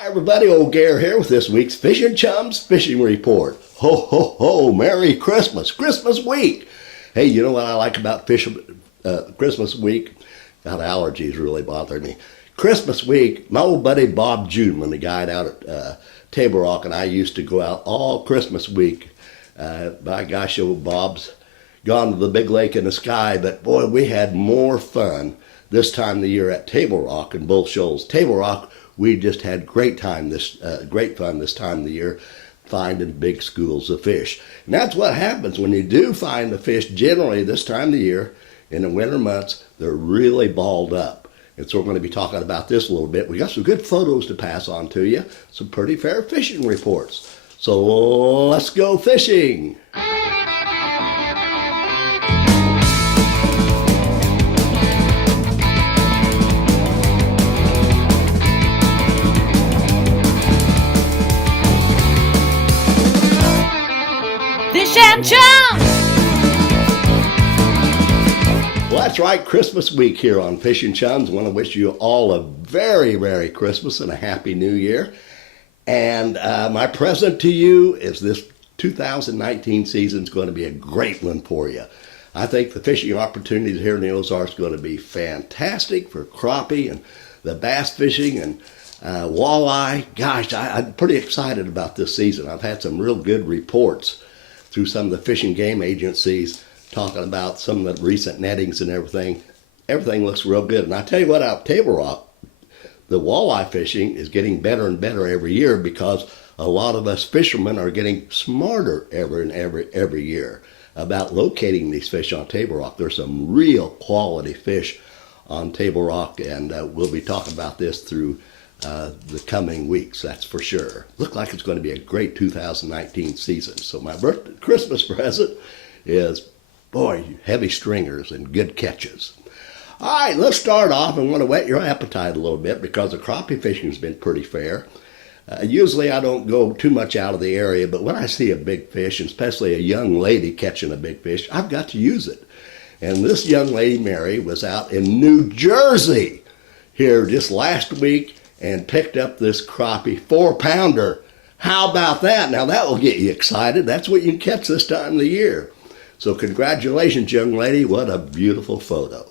Hi everybody, old Gare here with this week's Fishing Chums Fishing Report. Ho ho ho, Merry Christmas, Christmas week. Hey, you know what I like about Christmas week? God, allergies really bother me. Christmas week, my old buddy Bob Juneman, the guide out at Table Rock, and I used to go out all Christmas week. By gosh, old Bob's gone to the big lake in the sky, but boy, we had more fun this time of the year at Table Rock and both Shoals. Table Rock, we just had great fun this time of the year, finding big schools of fish. And that's what happens when you do find the fish. Generally, this time of the year, in the winter months, they're really balled up. And so we're going to be talking about this a little bit. We got some good photos to pass on to you, some pretty fair fishing reports. So let's go fishing. Fish and Chums! Well, that's right, Christmas week here on Fish and Chums. I want to wish you all a very Merry Christmas and a Happy New Year. And my present to you is this 2019 season is going to be a great one for you. I think the fishing opportunities here in the Ozarks are going to be fantastic for crappie and the bass fishing and walleye. Gosh, I'm pretty excited about this season. I've had some real good reports through some of the fishing game agencies talking about some of the recent nettings and everything. Everything looks real good. And I tell you what, out at Table Rock, the walleye fishing is getting better and better every year because a lot of us fishermen are getting smarter every year about locating these fish on Table Rock. There's some real quality fish on Table Rock, and we'll be talking about this through the coming weeks, that's for sure. Look like it's going to be a great 2019 season. So my Christmas present is, boy, heavy stringers and good catches. All right, let's start off. I want to whet your appetite a little bit because the crappie fishing has been pretty fair. Usually I don't go too much out of the area, but when I see a big fish, and especially a young lady catching a big fish, I've got to use it. And this young lady, Mary, was out in New Jersey here just last week and picked up this crappie 4-pounder. How about that? Now that will get you excited. That's what you can catch this time of the year. So congratulations, young lady. What a beautiful photo.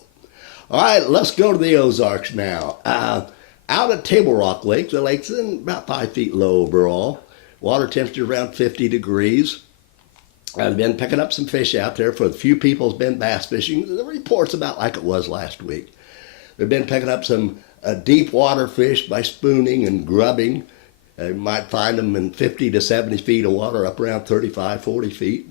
All right, let's go to the Ozarks now. Out at Table Rock Lake, the lake's about 5 feet low overall. Water temperature around 50 degrees. I've been picking up some fish out there. For the few people who's been bass fishing, the report's about like it was last week. They've been picking up some deep water fish by spooning and grubbing. You might find them in 50 to 70 feet of water, up around 35, 40 feet.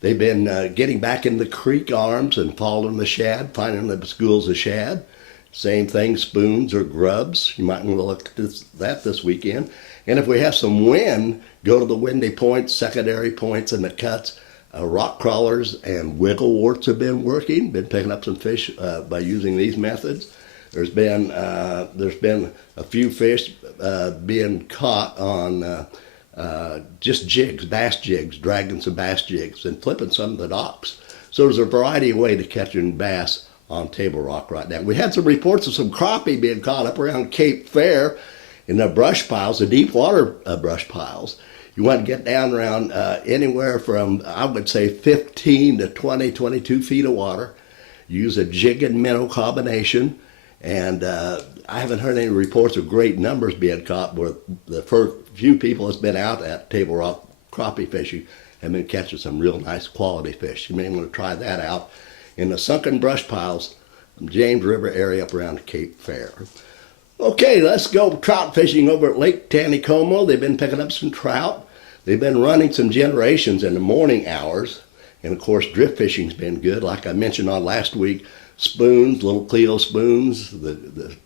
They've been getting back in the creek arms and following the shad, finding the schools of shad. Same thing, spoons or grubs. You might want to look at that this weekend. And if we have some wind, go to the windy points, secondary points, and the cuts. Rock crawlers and wiggleworts have been working. Been picking up some fish by using these methods. There's been a few fish being caught on just jigs, bass jigs, dragging some bass jigs and flipping some of the docks. So there's a variety of ways to catching bass on Table Rock right now. We had some reports of some crappie being caught up around Cape Fair in the brush piles, the deep water brush piles. You want to get down around anywhere from, I would say, 15 to 20, 22 feet of water. Use a jig and minnow combination. And I haven't heard any reports of great numbers being caught, but the first few people that's been out at Table Rock crappie fishing have been catching some real nice quality fish. You may want to try that out in the sunken brush piles from James River area up around Cape Fair. Okay, let's go trout fishing over at Lake Taneycomo. They've been picking up some trout. They've been running some generations in the morning hours. And of course, drift fishing's been good. Like I mentioned on last week, spoons, little Cleo spoons.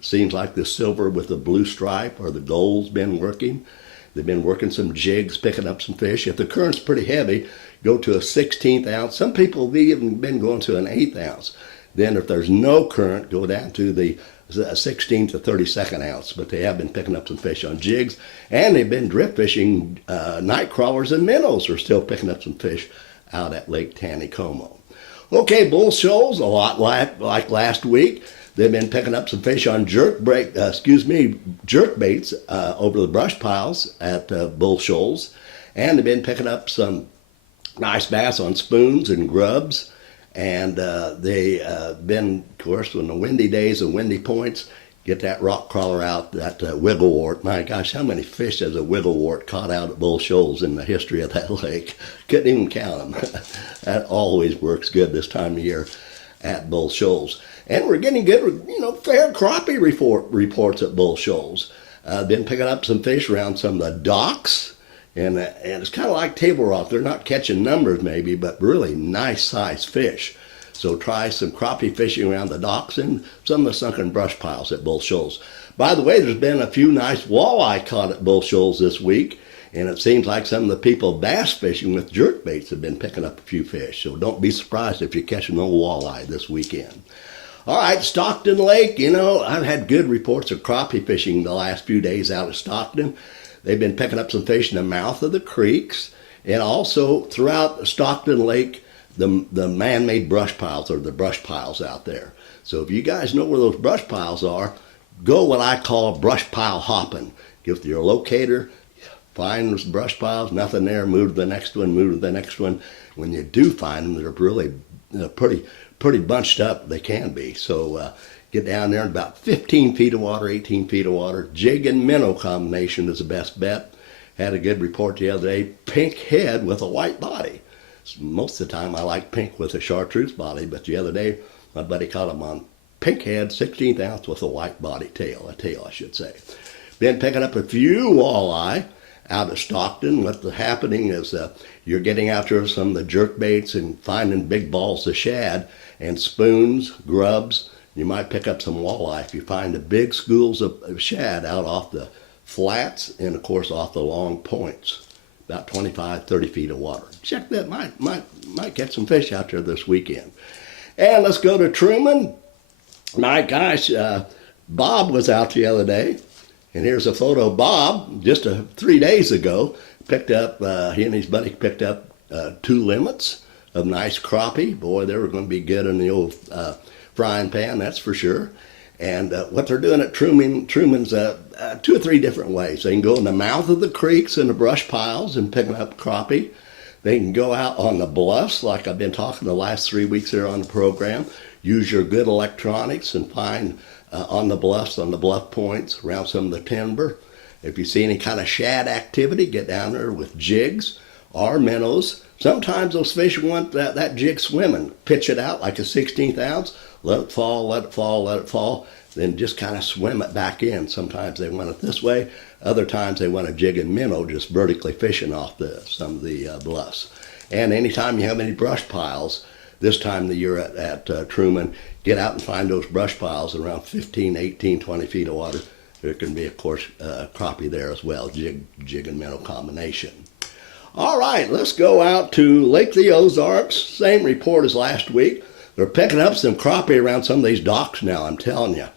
Seems like the silver with the blue stripe or the gold's been working. They've been working some jigs, picking up some fish. If the current's pretty heavy, go to a 16th ounce. Some people have even been going to an 1/8 ounce. Then if there's no current, go down to the 16th to 32nd ounce. But they have been picking up some fish on jigs. And they've been drift fishing. Night crawlers and minnows are still picking up some fish out at Lake Taneycomo. Okay, bull shoals, a lot like last week. They've been picking up some fish on jerk baits over the brush piles at Bull Shoals, and they've been picking up some nice bass on spoons and grubs. And they been, of course, on the windy days and windy points, get that rock crawler out, that wigglewort. My gosh, how many fish has a wigglewort caught out at Bull Shoals in the history of that lake? Couldn't even count them. That always works good this time of year at Bull Shoals. And we're getting good, fair crappie reports at Bull Shoals. Been picking up some fish around some of the docks. And it's kind of like table rock. They're not catching numbers maybe, but really nice sized fish. So try some crappie fishing around the docks and some of the sunken brush piles at Bull Shoals. By the way, there's been a few nice walleye caught at Bull Shoals this week. And it seems like some of the people bass fishing with jerk baits have been picking up a few fish. So don't be surprised if you catch an old walleye this weekend. All right, Stockton Lake, I've had good reports of crappie fishing the last few days out of Stockton. They've been picking up some fish in the mouth of the creeks, and also throughout Stockton Lake, the man-made brush piles, or the brush piles out there. So if you guys know where those brush piles are, go what I call brush pile hopping. Get your locator, find those brush piles, nothing there, move to the next one, move to the next one. When you do find them, they're really pretty bunched up, they can be. So get down there in about 15 feet of water, 18 feet of water. Jig and minnow combination is the best bet. Had a good report the other day. Pink head with a white body. Most of the time I like pink with a chartreuse body, but the other day my buddy caught him on pink head, 16th ounce with a white body tail, a tail I should say. Been picking up a few walleye out of Stockton. What's happening is you're getting after some of the jerk baits and finding big balls of shad and spoons, grubs. You might pick up some walleye if you find the big schools of shad out off the flats and, of course, off the long points, about 25, 30 feet of water. Check that. Might catch some fish out there this weekend. And let's go to Truman. My gosh, Bob was out the other day, and here's a photo of Bob just 3 days ago. Picked up, he and his buddy picked up 2 limits of nice crappie. Boy, they were going to be good in the old frying pan, that's for sure. And what they're doing at Truman's 2 or 3 different ways. They can go in the mouth of the creeks and the brush piles and picking up crappie. They can go out on the bluffs, like I've been talking the last 3 weeks here on the program. Use your good electronics and find on the bluffs, on the bluff points, around some of the timber. If you see any kind of shad activity, get down there with jigs or minnows. Sometimes those fish want that jig swimming. Pitch it out like a 16th ounce. Let it fall, let it fall, let it fall. Then just kind of swim it back in. Sometimes they want it this way. Other times they want a jig and minnow just vertically fishing off some of the bluffs. And anytime you have any brush piles, this time of the year at Truman, get out and find those brush piles around 15, 18, 20 feet of water. There can be, of course, crappie there as well, jig and minnow combination. All right, let's go out to Lake the Ozarks. Same report as last week. They're picking up some crappie around some of these docks now, I'm telling you.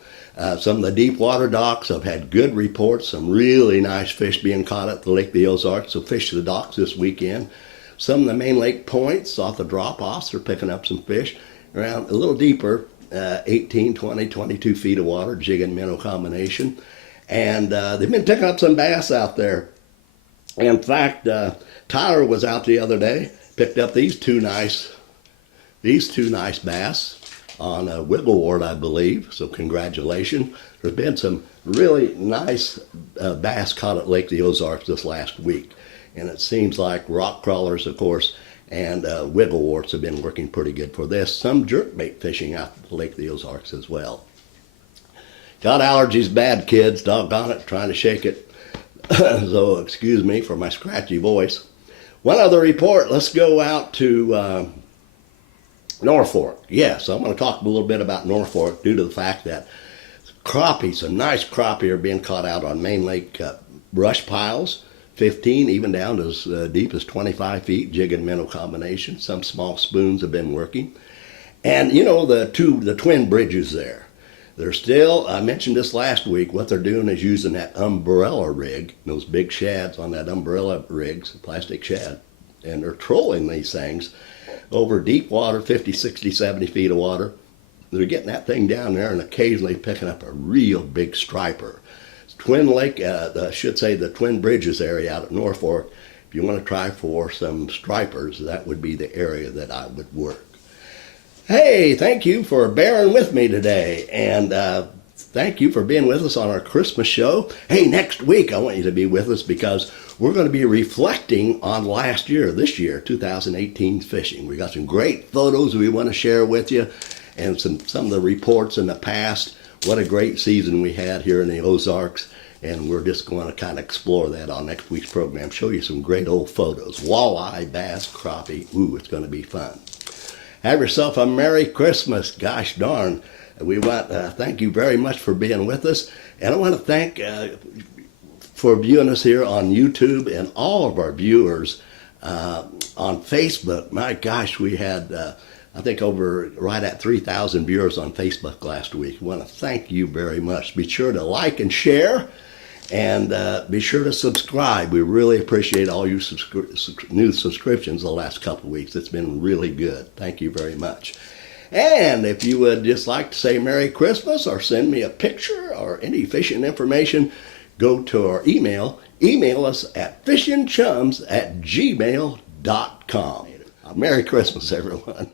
Some of the deep water docks have had good reports, some really nice fish being caught at the Lake the Ozarks, so fish the docks this weekend. Some of the main lake points off the drop-offs are picking up some fish around a little deeper, 18, 20, 22 feet of water, jig and minnow combination. And they've been picking up some bass out there. In fact, Tyler was out the other day, picked up these two nice bass on a wigglewort, I believe. So congratulations. There's been some really nice bass caught at Lake the Ozarks this last week. And it seems like rock crawlers, of course, and wiggleworts have been working pretty good for this. Some jerkbait fishing out at Lake the Ozarks as well. Got allergies bad, kids. Doggone it, trying to shake it. So excuse me for my scratchy voice. One other report. Let's go out to Norfork. Yes, I'm going to talk a little bit about Norfork due to the fact that crappie, some nice crappie are being caught out on main lake brush piles, 15, even down to as deep as 25 feet, jig and minnow combination. Some small spoons have been working. And you know the twin bridges there. They're still, I mentioned this last week, what they're doing is using that umbrella rig, those big shads on that umbrella rigs, plastic shad, and they're trolling these things over deep water, 50, 60, 70 feet of water, they're getting that thing down there and occasionally picking up a real big striper. Twin Lake, I should say the Twin Bridges area out at Norfork. If you want to try for some stripers, that would be the area that I would work. Hey, thank you for bearing with me today, and thank you for being with us on our Christmas show. Hey, next week I want you to be with us because we're going to be reflecting on last year, this year, 2018 fishing. We got some great photos we want to share with you and some of the reports in the past. What a great season we had here in the Ozarks, and we're just going to kind of explore that on next week's program. Show you some great old photos. Walleye, bass, crappie. Ooh, it's going to be fun. Have yourself a Merry Christmas. Gosh darn. We want thank you very much for being with us. And I want to thank for viewing us here on YouTube and all of our viewers on Facebook. My gosh, we had, I think, right at 3,000 viewers on Facebook last week. I want to thank you very much. Be sure to like and share, and be sure to subscribe. We really appreciate all you new subscriptions the last couple of weeks. It's been really good. Thank you very much. And if you would just like to say Merry Christmas or send me a picture or any fishing information, go to our email. Email us at fishingchums@gmail.com. Merry Christmas, everyone.